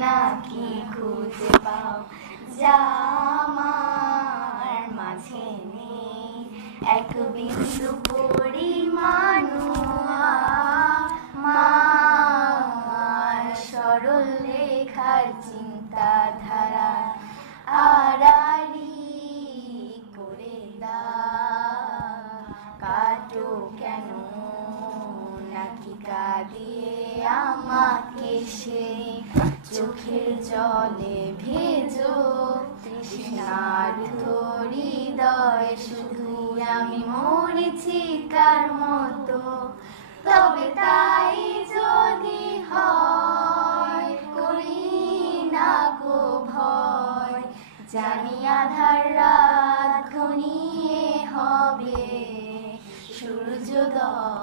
নাকি খুঁজে পাও যা আমার মাঝে নেই এক বিন্দু পরিমাণও আমার সরল লেখার চিন্তাধারা আড়াআড়ি করে দাও কাটো কেন নাকি কাঁদিয়ে আমাকে সে চোখের জলে ভেজো তৃষ্ণার হৃদয় শুধু আমি মরেছি কার মতো তবে তাই যদি হয় করি না গো ভয় জানি আধার রাত ঘনিয়ে হবে সূর্যোদয়